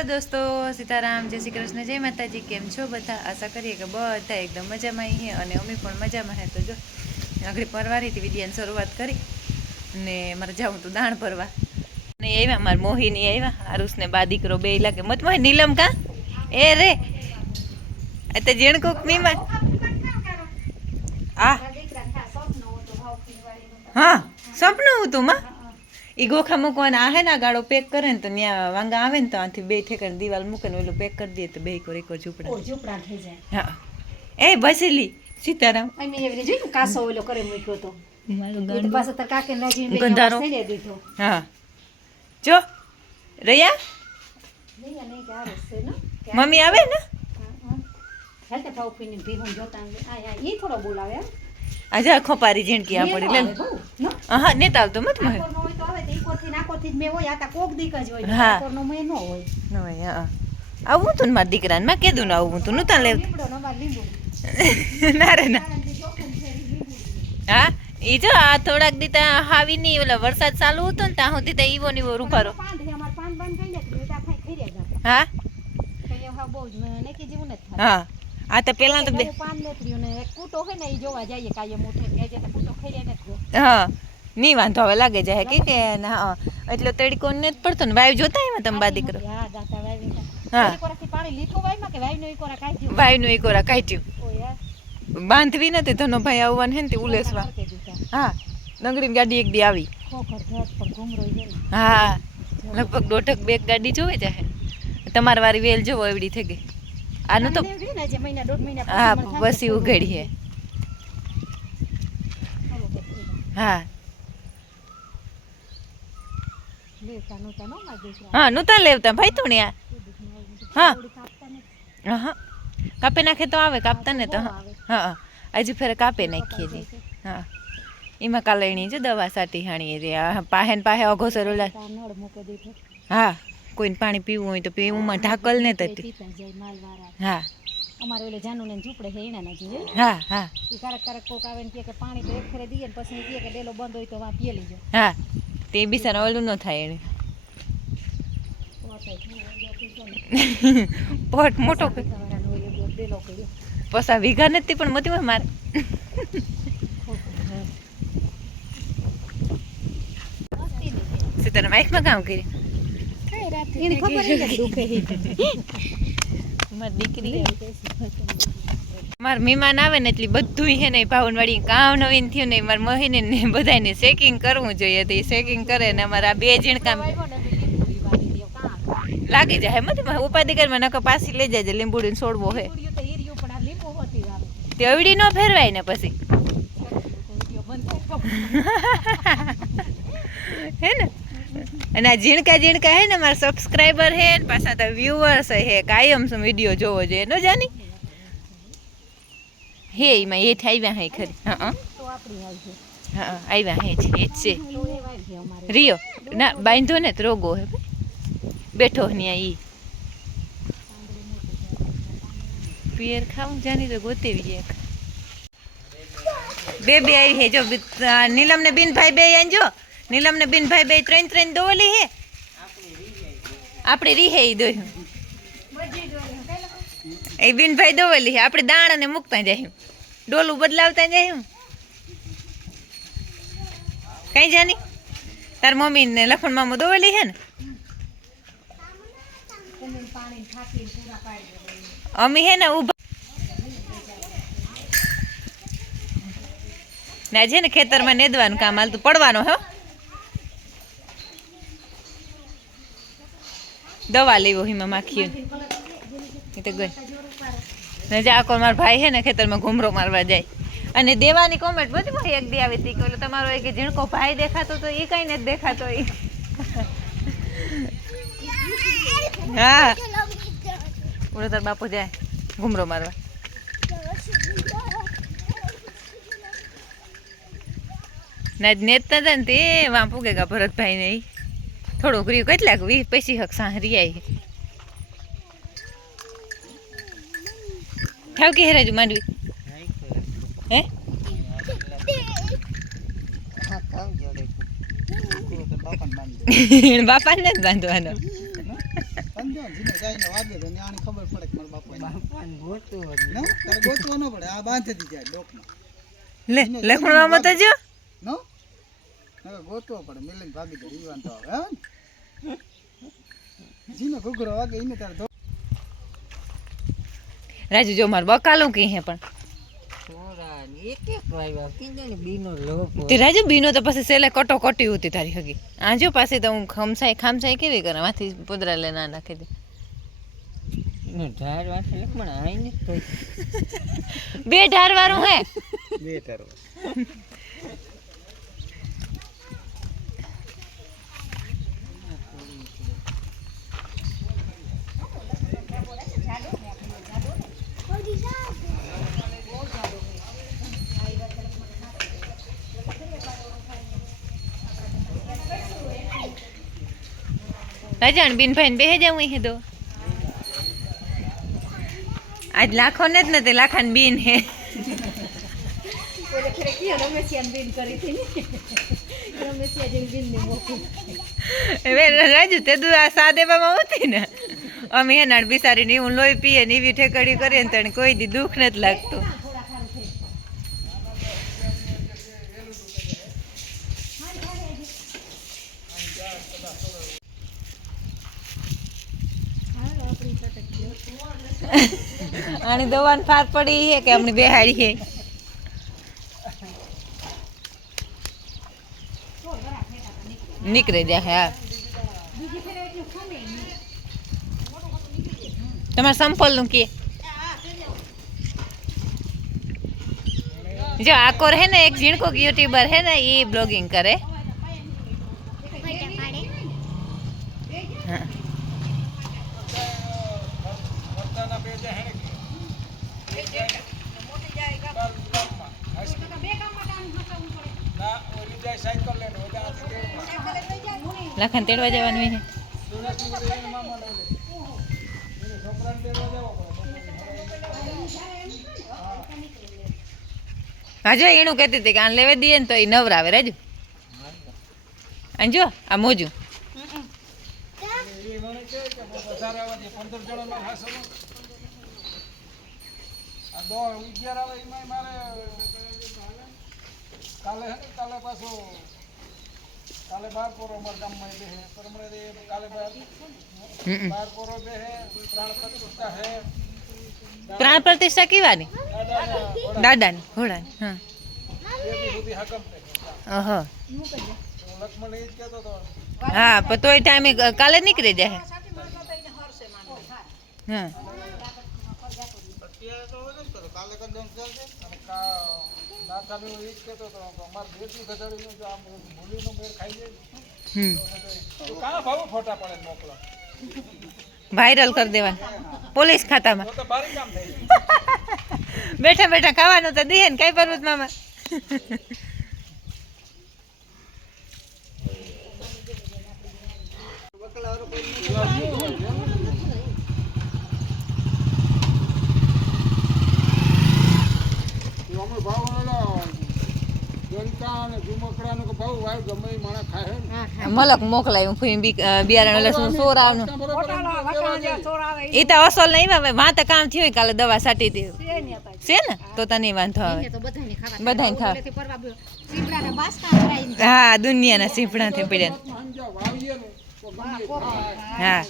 Hello દોસ્તો, સીતારામ, જય શ્રી કૃષ્ણ, જય માતાજી, કેમ છો બધા? આશા કરીએ કે બધા એકદમ મજામાં હે અને અમે પણ મજામાં હે. તો જો, આગળ પરવારીથી વિદ્યાની શરૂઆત કરી ને મારે જાઉં તો દાણ ભરવા. ને આવ્યા, મારા મોહિની આવ્યા, આરુષને બા દીકરો બે લાગે, મત મોહી નીલમ કા? એ રે, આ તો જેણ કોક મીમાં આ હા સપનું હતું માં? ઈ ગોખા મૂકવાના આ હે ને ગાળો પેક કરે ને તો ત્યાં વાંગા આવે ને તો આથી બે ઠેકર દિવાલ મૂકે ને ઓલું પેક કરી દે તો બે કોર એક ઝૂપડા ઝૂપડા થઈ જાય. હા. એ બસેલી સીતારામ. અમે એવી રીતે જોયું કાસો ઓલો કરે મૂક્યો તો. મારું એ તો પાછો કાકે નાજી ગંધારો. દીધો. હા. જો રૈયા? નહીં નહીં કે આવે છે ને? મમ્મી આવે ને? હા, હા. હાલ તે ભાવ પીને ભીહું જોતા આ આ ઈ થોડો બોલાવે એમ. આજે આ ખોપારી જીણકી આ પડી લે? હા નેતા આવતો મત મહે આકોરનો હોય તો આવે તો ઈ કોરથી ને આ મેં હોય આ તા કોક દીક જ હોય હા. મેં નો હોય. નવાઈ હા આવું તું મારા દીકરાને મેં કીધું ને આવું તું નતા લેવ. ને રે ના. હા? ઈ જો આ થોડાક દીતા હાવી ની ઓલા વરસાદ ચાલુ હતો ને ત્યાં સુધી ઈવો નીવો રૂપારો હા હા? આ તો પેલા તો બે પાન ને કૂટો હોય ને એ જોવા જઈએ કાયમ ઉઠે કૂટો ખાઈ ને હા. ની વાંધો હવે લાગે જાય કે? કે ના એટલો તડકો ને જ પડતો ને વાયુ જોતા એમાં તમે બા દીકરો? વાયુ નો એકોરા કાઢ્યું? બાંધવી નથી ધનો ભાઈ આવવાનું હે ને તે ઉલેસવા. હા ડંગરીની ગાડી એક દી આવી. હા લગભગ દોઢક બે ગાડી જોવે જાય તમારી વારી વેલ જોવો એવડી થઈ ગઈ. આનું તો હા બસી ઉઘડી હે. હા લેતા નહોતા નો મારા દીકરા. હા નૂતન લેવતા ભાઈ તું બધું હા. નથી. હા. કાપી નાખે તો આવે કાપતા ને તો હા. હા હજી ફેર કાપી નાખીએ જી હા. એમાં કાલણી જો દવા સાટી હાણીએ જે પાહે ને પાહે મૂકી દીધો. હા. કોઈને પાણી પીવું હોય તો પીવું માં ઢાકલ ને તો તતી. હા. અમારે ઓલે જાનુ ને ઝૂપડે છે એના નજીક હા હા. એ કારક કારક કોક આવે ને કે પાણી તો એક ફેરે દઈએ ને પછી કે ડેલો બંધ હોય તો વાં પીએ લેજો. હા. તે બિચારા ઓલું ન થાય એને. પોટ મોટો. પસા વીઘા નથી પણ મતી હોય મારે. સીતારામ આંખમાં કામ કરી દીકરી મારા મહેમાન આવે ને એટલી બધું હે ને ભાવનવાડી કામ નવીન થયું ને મારા મહિને ને બધાને શેકિંગ કરવું જોઈએ તો એ શેકિંગ કરે ને અમારા બે જણ કામ? લાગી જાય મત ઉપાધિ કરીમાં નકર પાછી લઈ જાય લીંબુડીને છોડવો હે. તો અવડી ન ફેરવાય ને પછી. હે ને? અને આ ઝીણકા ઝીણકા હે ને મારા સબસ્ક્રાઈબર હે પાછા તો વ્યુઅર્સ હે, કાયમ વીડિયો જોવો જોઈએ. ન જાની? હે, એમાં હેઠ આવ્યા હે ખરી. હા હા. આવ્યા હે છે એ છે. રિયો, ના, બાંધો ને તો રોગો હે બેઠો ને ઈ. પિયર ખાવું જાની તો ગોતેવી જાય બે બે આવી હે, જો નીલમ ને બિન ભાઈ બે આઈ જો. નીલમ ને બિન ભાઈ બે ત્રણ ત્રણ દોલી હે. આપણે રી હે. ઈ દોહ્યું એ બિનભાઈ દોવેલી આપણે દાણાને મૂકતા જાય ડોલું બદલાવતા જાય કઈ જાની? તાર મમ્મી ને લખણ મામો દોવેલી છે ને. અમે હે ને ઊભા. ના છે ને ખેતરમાં નેદવાનું કામ હાલતું પડવાનું, હો. દવા લેવો હિમાં માખીઓ એ તો ગઈ. ને જે કોઈ મારો ભાઈ હે ને, ખેતરમાં ઘૂમરો મારવા જાય. અને દેવાની કોમેન્ટ બધી મારી એક દી આવી હતી કે તમારો એક ઝીણકો ભાઈ દેખાતો તો એ કઈ નથી દેખાતો એ હા. ઓલો તાર બાપુ જાય ઘૂમરો મારવા. ના નેતા હતા ને તે વાં પૂગે કા ભરતભાઈ ને. થોડુંક રહ્યું કેટલાક વીસ પૈસી હક સાંહરી રિયાય થાવ કે હેરાજુ માંડવી? હે? જ બાંધવાનો બાપા જ ના તારે ગોતવા ન પડે આ બાંધી દીધી આ લે લખણ મામા તો જો. ગોતવો પડે મિલન ભાગી દે ઈવાન તો હવે હે ને? જીનો ઘૂઘરો વાગે એને તારે રાજુ જો મારું બકાલું કી હે પણ. છોરા ને એક એક વાયવા કીધું ને બીનો લોપો તે રાજુ બીનો તો પછી સેલે કટો કટી હતી તારી હગી. આજો પાસે તો હું ખમસાઈ ખામસાઈ કેવી કરે? માથી પોદરા લે ના નાખી દે. બે ઢાર વાળું હે. બે ઢાર રાજાણ બિન ભાઈ બેહે જવું હે તો. આજ લાખો ને જ નથી બિન હે. બિન હતી ને? મોકલી. હવે રાજુ તે તું આ સાદેવામાં હોતી ને? અમે એના બિસારીને હું લોહી પીએ ને એવી ઠેકડી કરીએ ને તને કોઈ દી દુઃખ નથી લાગતું. આની દવાને ફાર પડી છે કે અમને બેહાડી છે? નીકળી જાય, હા. તમારે સંપલનું કે? જો આકોર હે ને, એક ઝીણકો યુટ્યુબર હે ને એ બ્લોગિંગ કરે. લાખન તેડવા જવાનું છે હજુ એનું કહેતી હતી કે આ લેવા દઈએ ને તો એ નવરાવે, રાજુ. અને જો, આ મોજું. કાલે કાલે પાછો કાલે બાર પોરો અમારા ગામમાં બે હે પરમણે દે કાલે બાર હમ. બાર પોરો બે હે પ્રાણ પ્રતિષ્ઠા હે પ્રાણ પ્રતિષ્ઠા કેવાની દાદાને ઘોડા દાદાની ઘોડાની હા બે દી સુધી હકમ તે અહ હું લક્ષ્મણ એ જ કહેતો હતો હા પણ તોય ટાઈમે કાલે નીકળી જાય હા અત્યારે તો વધુ જ કરો કાલે કદમ ચાલશે અને કા હું એ જ કહેતો હતો કે અમારે બેટી જો આમ ભૂલીનો મેળ ખાઈ જાય તો કાં ભાવ ફોટા પડે મોકલો? વાયરલ કરી દેવાનું. પોલીસ ખાતામાં. તો તો ભારી કામ થઈ જાય. બેઠા બેઠા ખાવાનું તો દે ને કઈ પર્વત મામા. અમે ભાવ ઓલા ગણકા અને ઝુમકડાનો કે ભાવ વાય ગમે એ માણસ ખાય હે ને મલક મોકલાયું ફૂઈ બી- અ, બિયારણ ઓલા શું સોર આવનું ત્યાં બરોબર એમ દેવા જાય. એ તો અસલ નહીં આવે વાં તો કામ થયું હોય કાલે દવા સાટી દે. છે ને તો તને વાંધો આવે. તો બધાને ખાવા બધાને ખાવા. ઓલેથી પરવા બ- સીપડાને બાસકા ભરાઈને. હા દુનિયાના સીપડાથી પીડ્યા. સાંજે વાવીએ ને તો ગમે એ ખાય. હા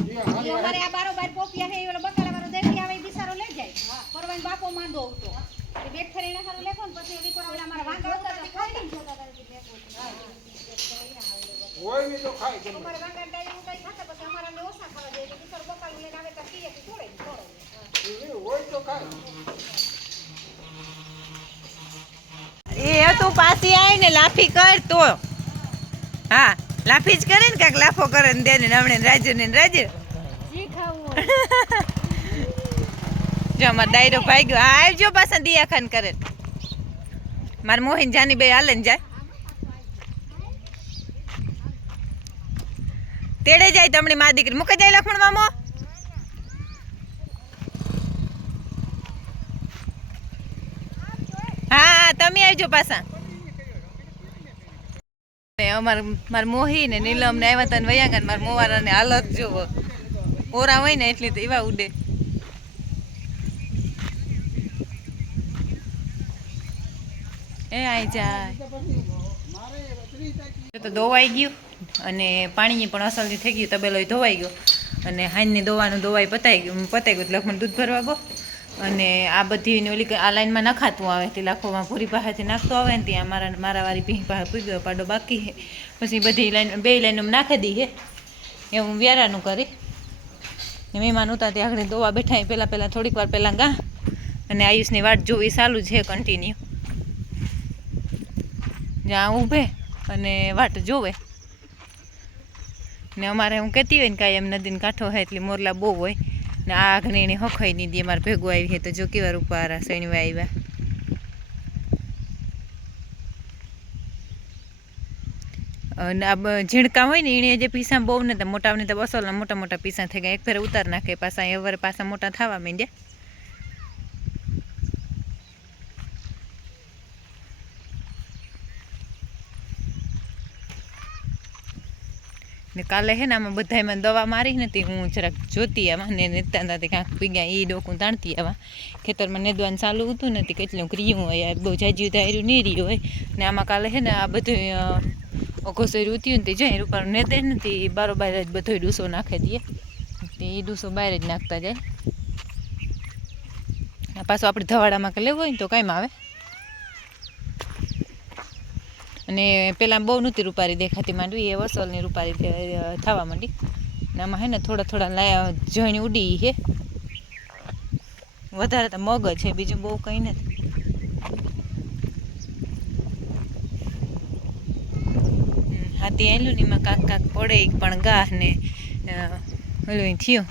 એ હાલ ઈ અમારે આ બારોબાર પોપિયા હે ઈ ઓલો બકાલા વાળો દેખી આવે ઈ બિચારો લઈ જાય પરવાઈને બાપો માંદો આવતો એ બેટ ફરી એના સારું લેખો ને પછી એવી કોરા ઓલા અમારા વાંકા આવતા હતા, ખાઈ લઈને જતા હતા, એટલે લેખો છે. હોય તો ખાય છે અમારે વાંકા ડાળી એવું ખાતા પછી અમારાને ઓછા ખાવા દે એટલે બિચારો બકાલું લઈને આવે તો પીએ કે છોડે છોડે. હોય તો ખાય. એ તું પાછી આવી ને લાફી કર તો હા લાફી જ કરે ને કાંઈક લાફો કરે ને દે ને હમણે રાજુ ને રાજુ. જી ખાવું હોય. જો અમાર દાયરો ભાઈ ગયો આવજો પાછા દિયા ખાન કરે. મારે મોહિન જાની બે હાલે ને જાય. તેડે જાય તમને મા દીકરી મૂકે જાય લખમણ મામો? હા હા તમે આવજો પાછા. અમાર માર મોહી ને નીલમ ને આવ્યા હતા ને વયા ને મારા મોવારા ને હાલત જોવો. ઓરા હોય ને એટલી તો એવા ઉડે. એ આઈ જાય. તો ધોવાઈ ગયું. અને પાણી પણ અસલથી થઈ ગયું, તબેલો ધોવાઈ ગયો. અને હાઈનની દોવાનું દોવાઈ પતાઈ ગયું પતાઈ ગયું લખમણ દૂધ ભરવા ગયો. અને આ બધી ઓલી આ લાઈનમાં નખાતું આવે, તે લાખોમાં પૂરી પાસેથી નાખતો આવે ને ત્યાં મારા મારા વાળી ભીં પાસે પૂગ્યો પાડો બાકી છે પછી બધી લાઈન, બે લાઈનમાં નાખી દઈએ હે. એ હું વ્યારાનું કરી. ને મહેમાન ઉતા ત્યાં આગળ દોવા બેઠા પહેલાં પહેલાં થોડીક વાર પહેલાં ગા. અને આયુષની વાટ જોવી ચાલુ છે કન્ટિન્યુ જ્યાં ઊભે અને વાટ જોવે. ને અમારે હું કહેતી હોય ને કાંઈ એમ નદીને કાંઠો હોય એટલે મોરલા બહુ હોય. ને આ આઘણી એને હખાઈ નહીં દી અમારે ભેગું આવી છે તો જો કેવા રૂપારા સૈણવા આવ્યા. ઝીણકા હોય ને એને જે પીસા બહુ નતા, મોટા ને તો બસોલના મોટા મોટા પીસા થઈ ગયા. એક ફેર ઉતાર નાખે, પાછા એ વરે પાછા મોટા થવા માંડ્યા. કાલે હે ને આમાં બધાયમાં દવા મારી નથી હું જરાક જોતી આવા ને નેતા નથી કાંક પીગ્યા એ ડોકું તાણતી આવા. ખેતરમાં નેદવાનું ચાલુ હતું નથી કેટલું ક્રિયું હોય બહુ જાજ્યું ધાર્યું નહીં રહ્યું હોય. ને આમાં કાલે હે ને આ બધું ઓઘોસર્યું ઉત્યું ને તે જાય ઉપર નેતે નથી બારોબાર જ બધો ડૂસો નાખી દઈએ તે એ ડૂસો બહાર જ નાખતા જાય. પાછો આપણે ધવાડામાં કે લેવું હોય ને તો કાંઈમાં આવે. અને પહેલાં બહુ નહોતી રૂપારી દેખાતી માંડવી, એ વસોલની રૂપારી થવા માંડી. ને આમાં હે ને થોડા થોડા લાયા જણ ઉડી છે વધારે તો મગ છે, બીજું બહુ કંઈ નથી. હાથી આવેલું ને એમાં કાક કાક પડે પણ ગા ને ઓલું થયું.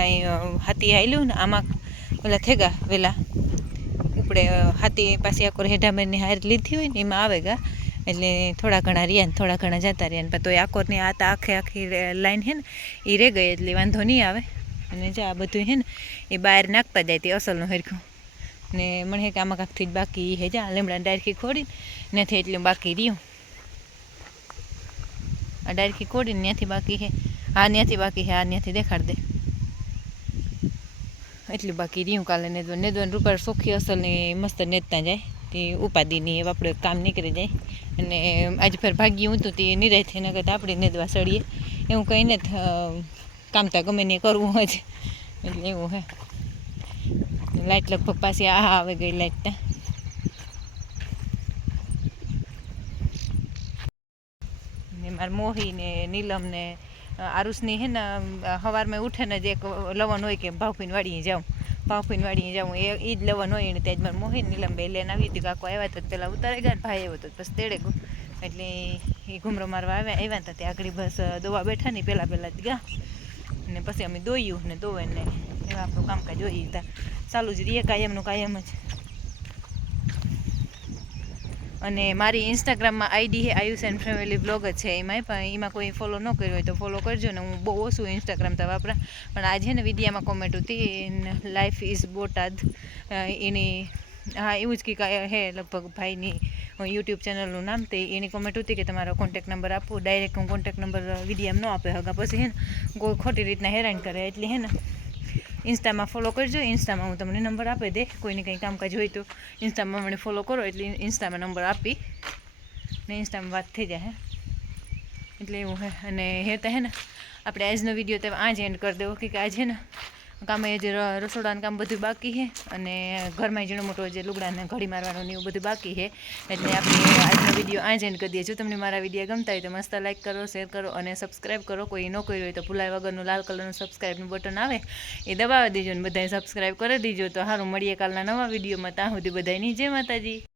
અહીં હાથી આવેલું ને આમાં ઓલા થેગા વેલા. ઉપડે અ, હાથી પાસે આકોર હેઠાબેનની હાર લીધી હોય ને એમાં આવે ગા. એટલે થોડા ઘણા રહ્યા ને થોડા ઘણા જતા રહ્યા ને. પણ તોય આકોરની આ તો આખે આખી લાઈન છે ને એ રે ગઈ એટલે વાંધો નહીં આવે. અને જો આ બધું છે ને એ બહાર નાખતા જાય તે અસલનું હરખું. ને મને હે કે આમાં કાંકથી જ બાકી હે જા લીમડા ડાયરખી ખોડી નથી એટલું બાકી રહ્યું. આ ડાયરખી ખોડીને ત્યાંથી બાકી છે. આ ત્યાંથી બાકી છે આ ત્યાંથી દેખાડ દે. એટલું બાકી રહ્યું કાલે નેદવા. નેદવાન રૂપાર સોખી અસલની મસ્ત નેદતા જાય. તે ઉપાધિની એવા આપણે કામ નીકળી જાય. અને આજે ફેર ભાગ્યું હતું તે નિરાય થઈને કરતાં આપણે નેદવા સળીએ. એવું કહીને ને કામ તો ગમે ને કરવું છે એટલે એવું હે. લાઇટ લગભગ પાછી આ આવે ગઈ લાઇટ ને મારા મોહી ને નીલમ ને આરુષની હે ને સવારમાં ઉઠે ને જે એક લવણ હોય કે ભાવફીન વાળીએ જાઉં. ભાવફીન વાળીએ જાઉં. એ એ જ લવણ હોય ને ત્યાં જ મને મોહિન ને નીલમ બે લઈને આવી હતી કાકો આવ્યા તો પેલા ઉતારી ગયા ભાઈ આવ્યો તો પછી તેડે એટલે એ ઘૂમરો મારવા આવ્યા આવ્યા હતા ત્યાં આગળ બસ દોવા બેઠા ને પહેલાં પહેલાં જ ગયા. ને પછી અમે દોયું ને દોવે ને એવા આપણું કામકાજ જોઈએ ત્યાં. ચાલુ જ રહીએ, કાયમનું કાયમ જ. અને મારી ઇન્સ્ટાગ્રામમાં આઈડી છે, આયુષ એન્ડ ફેમિલી બ્લોગ જ છે એમાંય, પણ એમાં કોઈ ફોલો ન કર્યો હોય તો ફોલો કરજો ને. હું બહુ ઓછું ઇન્સ્ટાગ્રામ તો વાપરા, પણ આજે ને વિદ્યામાં કોમેન્ટ હતી લાઈફ ઇઝ બોટાદ એની, હા, એવું જ કંઈક હે, લગભગ ભાઈની યુટ્યુબ ચેનલનું નામ તે એની કોમેન્ટ હતી કે તમારો કોન્ટેક નંબર આપો. ડાયરેક્ટ હું કોન્ટેક નંબર વિડીએમ ન આપે. હગા પછી હે ને ખોટી રીતના હેરાન કરે એટલે હે ને ઇન્સ્ટામાં ફોલો કરજો. ઇન્સ્ટામાં હું તમને નંબર આપી દે. કોઈને કંઈ કામકાજ હોય તો ઇન્સ્ટામાં મને ફોલો કરો એટલે ઇન્સ્ટામાં નંબર આપી ને ઇન્સ્ટામાં વાત થઈ જાય એટલે એવું હે. અને હે તો હે ને, આપણે આજનો વીડિયો તો આજ એન્ડ કરી દેવો કે આજે ને? કામે જે રસોડાનું કામ બધું બાકી છે અને ઘરમાં ઝીણો મોટો જે લુગડાને ઘડી મારવાનું એવું બધું બાકી છે. એટલે આપણે આજનો વીડિયો આ જ એન્ડ કરી દઈએ. જો તમને મારા વીડિયો ગમતા હોય તો મસ્ત લાઇક કરો શેર કરો અને સબસ્ક્રાઈબ કરો. કોઈ ન કર્યું હોય તો ભૂલાય વગરનું લાલ કલરનું સબસ્ક્રાઈબનું બટન આવે, એ દબાવી દેજો અને બધાએ સબસ્ક્રાઈબ કરી દેજો. તો સારું મળીએ કાલના નવા વિડીયોમાં. ત્યાં સુધી બધાની જય માતાજી.